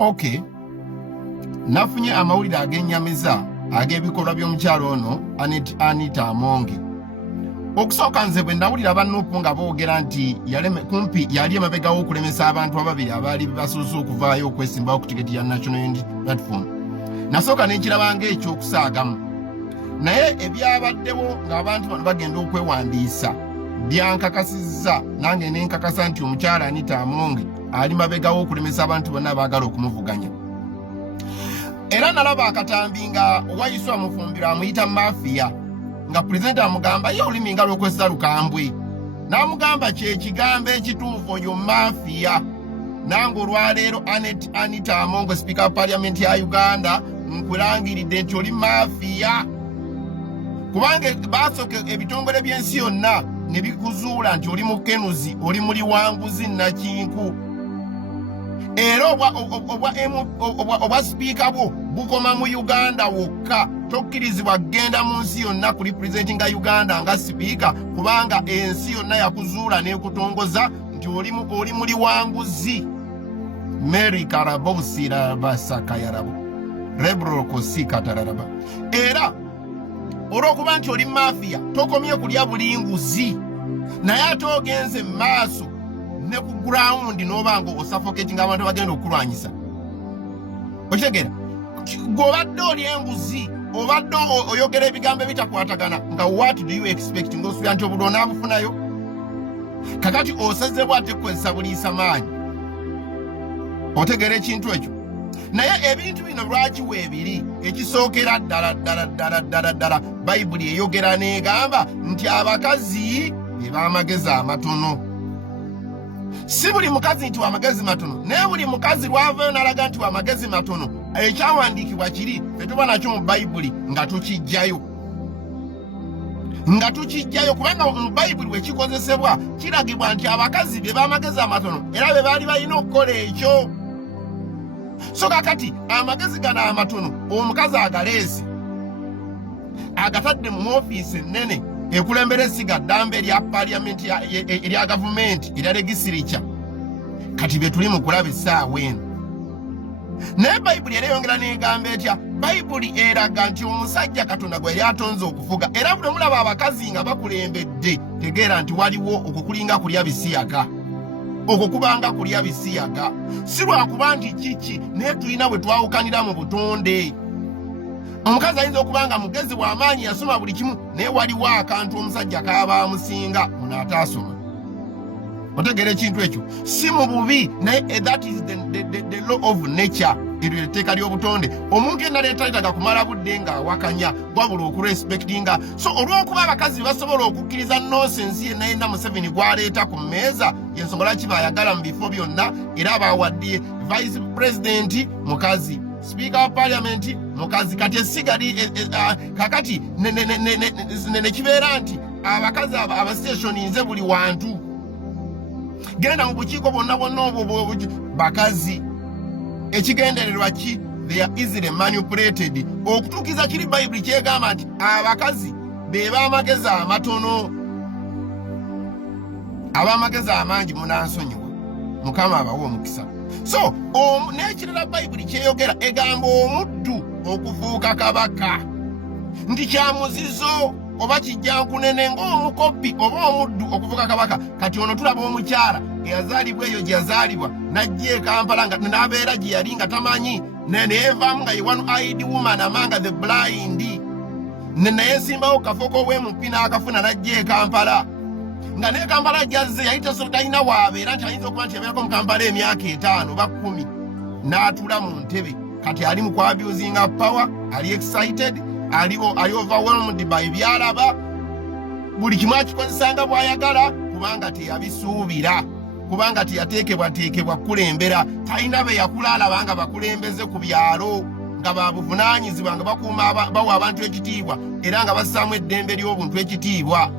Okay. Nafunye amawulire ag'ennyamiza ag'ebikolwa by'omukyalo ono Anita Amongi. Okusooka nze bwe nawulira bannupu nga boogera nti yali emabega w'okulemesa abantu ababiri abaali basuuse okuvaayo okwesimbawo ku tiketi ya National Unity Platform. Nasooka n'ekiraba ng'ekyokusaagamu. Naye ebyabaddewo ng'abantu bano bagenda okwewandiisa byankakasizza nange ne nkakasa nti omukyala Anita Amongi ali mabega w'okulemesa abantu bonna abaagala okumuvuganya. Era nalaba akatambi nga owayiswa mufumbiro amuyita mafiya nga pulezidenti amugamba ye olimi nga lw'okozesa lukambwe. N'amugamba kye kigambo ekituufu oyo mafiya. Nange olwaleero Anita Amongi Speaker wa Parliament ya Uganda nkulangiridde nti oli mafiya. Kubanga basooka ebitongole by'ensi yonna ne bikuzuula nti oli mukenuzi, oli muli wanguzi nakinku. Era obwa sipiika bwo bukoma mu Uganda wokka. Tokkirizibwa kugenda mu nsi yonna kuli presentinga Uganda nga sipiika kubanga ensi yonna yakuzuula n'ekutongoza nti oli muli wanguzi. Mary Karabosira basaka yarabo. Rebro kosika tararaba. Era olw'okuba nti oli mafiya tokomye kulya bulinguzi naye ate ogenze maaso ne ku ground n'oba nga osuffocatinga abantu bagenda okulwanyisa. Okitegeera g'obadde oli enguzi obadde oyogera ebigambo ebitakwatagana nga what do you expect ng'osuubira nti obudde onaabufunayo? Kakati osazebwa ate kukozesa buliisa maanyi. Otegeera ekintu ekyo. Naye ebintu bino lwaki weebiri ekisookera ddala Bayibuli eyogera n'egamba nti abakazi be b'amagezi amatono. Si buli mukazi nti w'amagezi matono naye buli mukazi lwavayo n'alaga nti w'amagezi matono ekyawandiikibwa kiri ffe tuba nakyo mu Bayibuli nga tukijjayo kubanga mu Bayibuli bwe kikozesebwa kiragibwa nti abakazi be b'amagezi amatono era be baali balina okukola ekyo. So kakati amagezi gano amatono omukazi agaleesi agatadde mu ofiisi ennene ekulembera essiga ddamba erya Parliament erya gavumenti erya legisirica kati bye tuli mu kulaba essaawa eno. Naye Bayibuli era yongera n'egamba etya? Bayibuli eraga nti omusajja Katonda gwe yali atonze okufuga era buli mulaba abakazi nga bakulembedde tegeera nti waliwo okukulinga kulya bisiyaga. Okukubanga kulya bisiyaga si lwakuba nti kiki naye tulina bwe twawukanira mu butonde. Omukazi ayinza okuba nga mugezi bw'amaanyi yasoma buli kimu naye waliwo akantu omusajja kaaba amusinga ono ataasoma. Otegeera ekintu ekyo si mu bubi naye that is the law of nature. Eryo etteeka ly'obutonde. Omuntu yenna leetayitaga kumala budde ng'awakanya wabula okurespectinga. So olw'okuba abakazi basobola okukkiriza nonsense yenna yenna Museveni gw'aleeta ku mmeeza y'ensonga lwaki baayagala mu bifo byonna era baawadde vice president mukazi, speaker wa parliament mukazi. Kati esigali kakati ne kibeera nti abakazi abasitationinze buli wantu. Genda mu bukiiko bonna obwo bakazi. Ekigendererwa ki? They are easily manipulated. Okutuukiza kiri Bayibuli kyegamba nti abakazi be b'amagezi amatono. Ab'amagezi amangi munansonyiwa Mukama abawa omukisa. So n'ekirala Bayibuli kyeyogera egamba omuddu okufuuka kabaka nti kya muzizo oba kijja nkunene ng'omukopi oba omuddu okufuuka kabaka. Kati ono tulaba omukyala eyazaalibwa eyo gye yazaalibwa n'ajja e Kampala nga n'abeera gye yali nga tamanyi neevaamu nga ye one-eyed woman amanga the blind neyesimbawo kafo k'obwemupi n'akafuna n'ajja e Kampala nga ne Kampala gyazze yali talina waabeera nti ayinza okuba nti yabeerako mu Kampala emyaka 5 oba 10 n'atuula mu ntebe. Kati ali mu kwabusinga power, ali excited, ali overwhelmed by byalaba, buli kimu akikozesanga bw'ayagala kubanga teyabisuubira, kubanga teyateekebwa kulembera. Talina be yakula alabanga bakulembeze ku byalo nga babuvunaanyizibwa nga bakuuma bawa abantu ekitiibwa era nga bassaamu eddembe ly'obuntu ekitiibwa.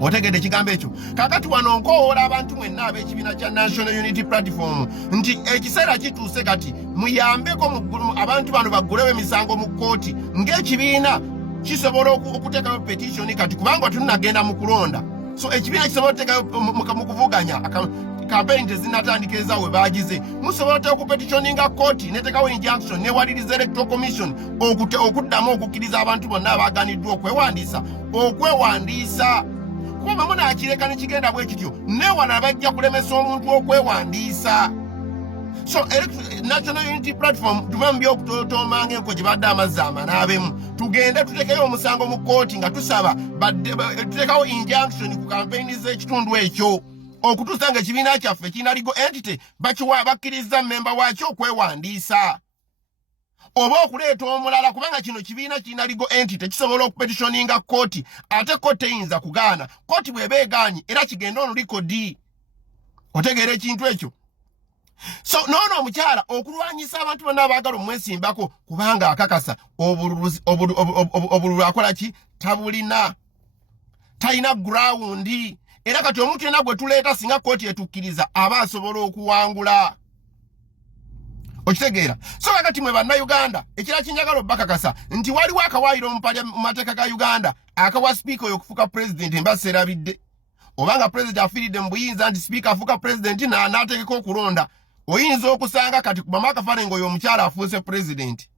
Otegedde ekigambo ekyo. Kakati wano nkoowola abantu mwenna ab'ekibiina kya National Unity Platform nti ekiseera kituuse kati muyambeko abantu bano baggulewo emisango mu kkooti ng'ekibiina kisobola okuteekayo petition kati kubanga tunagenda mu kulonda. So ekibiina kisobola okuteekayo mu kuvuganya campaign tezinatandikeza we bagize musobola okupetitioninga court netekawo injunction newaliriza electoral commission okuddamu okukkiriza abantu bonna abaganiddwa okwewandiisa kuba mamuna akireka nekigenda bwe kityo newalala bajja kulemesa omuntu okwewandiisa. So National Unity Platform tuvambye okutotomanga enko gye badde amazzi amanaabemu tugende tutekeyo omusango mu kooti nga tusaba tutekawo injunction ku campaign z'ekitundu ekyo okutuusa nga ekibiina kyaffe kirina legal entity bakkiriza memba waakyo okwewandiisa oba okuleeta omulala kubanga kino kibiina kirina legal entity kisobola okupetitioninga kooti ate kooti eyinza kugaana kooti bw'eba egaanyi era kigenda onulikodi otegeera ekintu ekyo. So nono omukyala okulwanyisa abantu bonna abaagala omwesimbako kubanga akakasa obululu akola ki tabulina talina ground era kati omuntu yenna gwe tuleeta singa kooti etukkiriza aba asobola okuwangula okitegeera. So kakati mwe bannayuganda ekira kinjagala obbakakasa nti waliwo akawaayiro mu mateeka ga Uganda akawa sipiika oyo okufuuka pulezidenti emba seerabidde obanga pulezidenti afiiridde mu buyinza nti sipiika afuuka pulezidenti n'ateekeko okulonda oyinza okusanga kati kubamu akafaananyi ng'oyo omukyala afuuse pulezidenti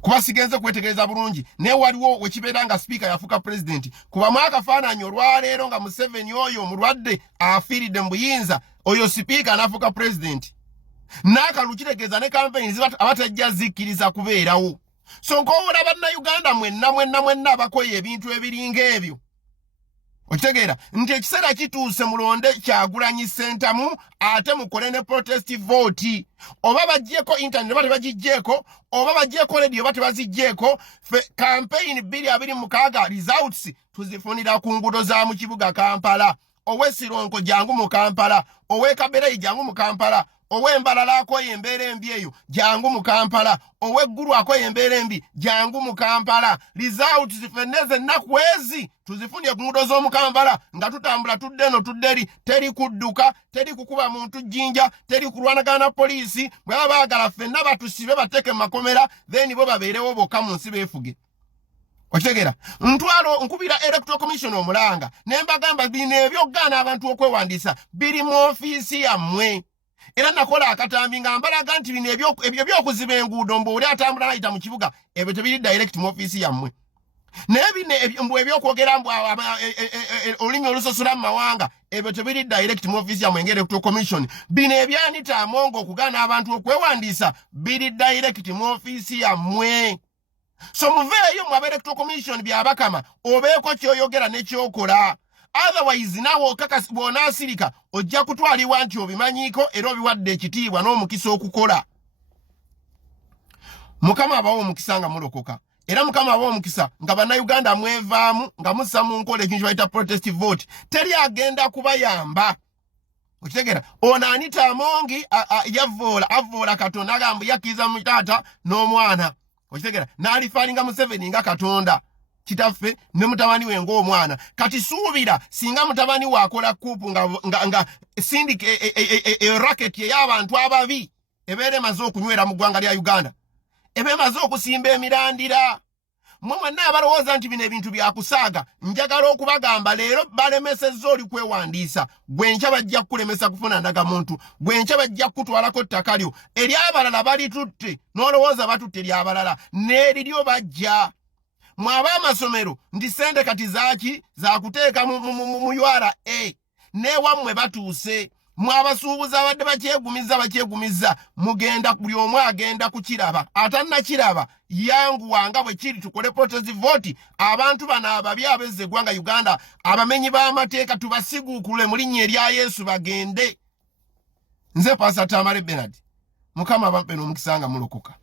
kuba sigenze kwetegereza bulungi naye waliwo wekibeera nga sipiika yafuuka pulezidenti kubamu akafaananyi olwaleero nga Museveni oyo omulwadde afiiridde mu buyinza oyo sipiika n'afuuka pulezidenti n'akalulu kitegeeza ne campaigns abatajja zikkiriza kubeerawo. So nk'obula bannayuganda mwenna abakoye ebintu ebiringa ebyo okitegeera nti ekiseera kituuse mulonde Kyagulanyi Ssentamu ate mukole ne protest vote oba baggyeko internet oba tebagiggyeko oba baggyeko radio oba tebaziggyeko campaign 2026 results tuzifunira ku nguudo za mu kibuga Kampala ow'Essironko jangu mu Kampala ow'Ekabereyi jangu mu Kampala ow'Embalala akoye embeera embi eyo jangu mu Kampala ow'Eggulu akoye embeera embi jangu mu Kampala results zifeneze ennaku ezi tuzifunye ku nguudo z'omu Kampala nga tutambula tudde eno tudde eri teri kudduka teri kukuba muntu jjinja teri kulwanagana na poliisi bwe baba baagala ffenna batusibe bateeke mu makomera then bo babeerewo bokka mu nsi beefuge okitegeera. Ntwalo nkubira electoral commission omulanga ne mbagamba bino ebyogaana abantu okwewandiisa biri mu ofiisi yammwe era nakola akatambi nga mbalaga nti bino ebyokuziba enguudo mbw'oli atambula n'ayita mu kibuga ebyo tebiri direct mu ofiisi yammwe naye bino ebyokwogera olulimi olusosula mu mawanga ebyo tebiri direct mu ofiisi yammwe ng'electoral commission. Bino ebyanita Amongo okugaana abantu okwewandiisa biri direct mu ofiisi yammwe. So muveeyo mu electoral commission byabakama obeeko kyoyogera nekyokola otherwise nawe okakasi bw'onaasirika ojja kutwalibwa nti obimanyiiko era obiwadde ekitiibwa n'omukisa okukola. Mukama abawo omukisa nga mulokoka era Mukama abawo omukisa nga bannayuganda mwevaamu nga mussa mu nkola ekintu bayita protest vote teri agenda kubayamba okitegeera. Ono Anita Amongi avvoola Katonda agamba yakkiriza mu taata n'omwana okitegeera n'alifaalinga Museveni nga Katonda kitaffe ne mutabani we ng'omwana kati suubira singa mutabani we akola kuupu nga sindika racket ey'abantu ababi ebeera emaze okunywera mu ggwanga lya Uganda eba emaze okusimba emirandira mmwe mwenna abalowooza nti bino ebintu byakusaaga njagala okubagamba leero balemesezza oli kwewandiisa gwenkya bajja kukulemesa kufuna ndagamuntu gwenkya bajja kukutwalako ttaka lyo ery'abalala balitutte n'olowooza batutte ery'abalala n'eriryo bajja mwaba amasomero ndi sente kati zaaki zakuteeka mu URA newammwe batuuse mwabasuubuza abadde bakyegumiza mugenda buli omu agenda kukiraba atannakiraba yanguwanga bwe kiri tukole protest vote abantu bano ababi abezza eggwanga Uganda abamenyi b'amateeka tubasiguukule mu linnya erya Yesu bagende. Nze Pastor Tamale Bernard Mukama abampe n'omukisa nga mulokoka.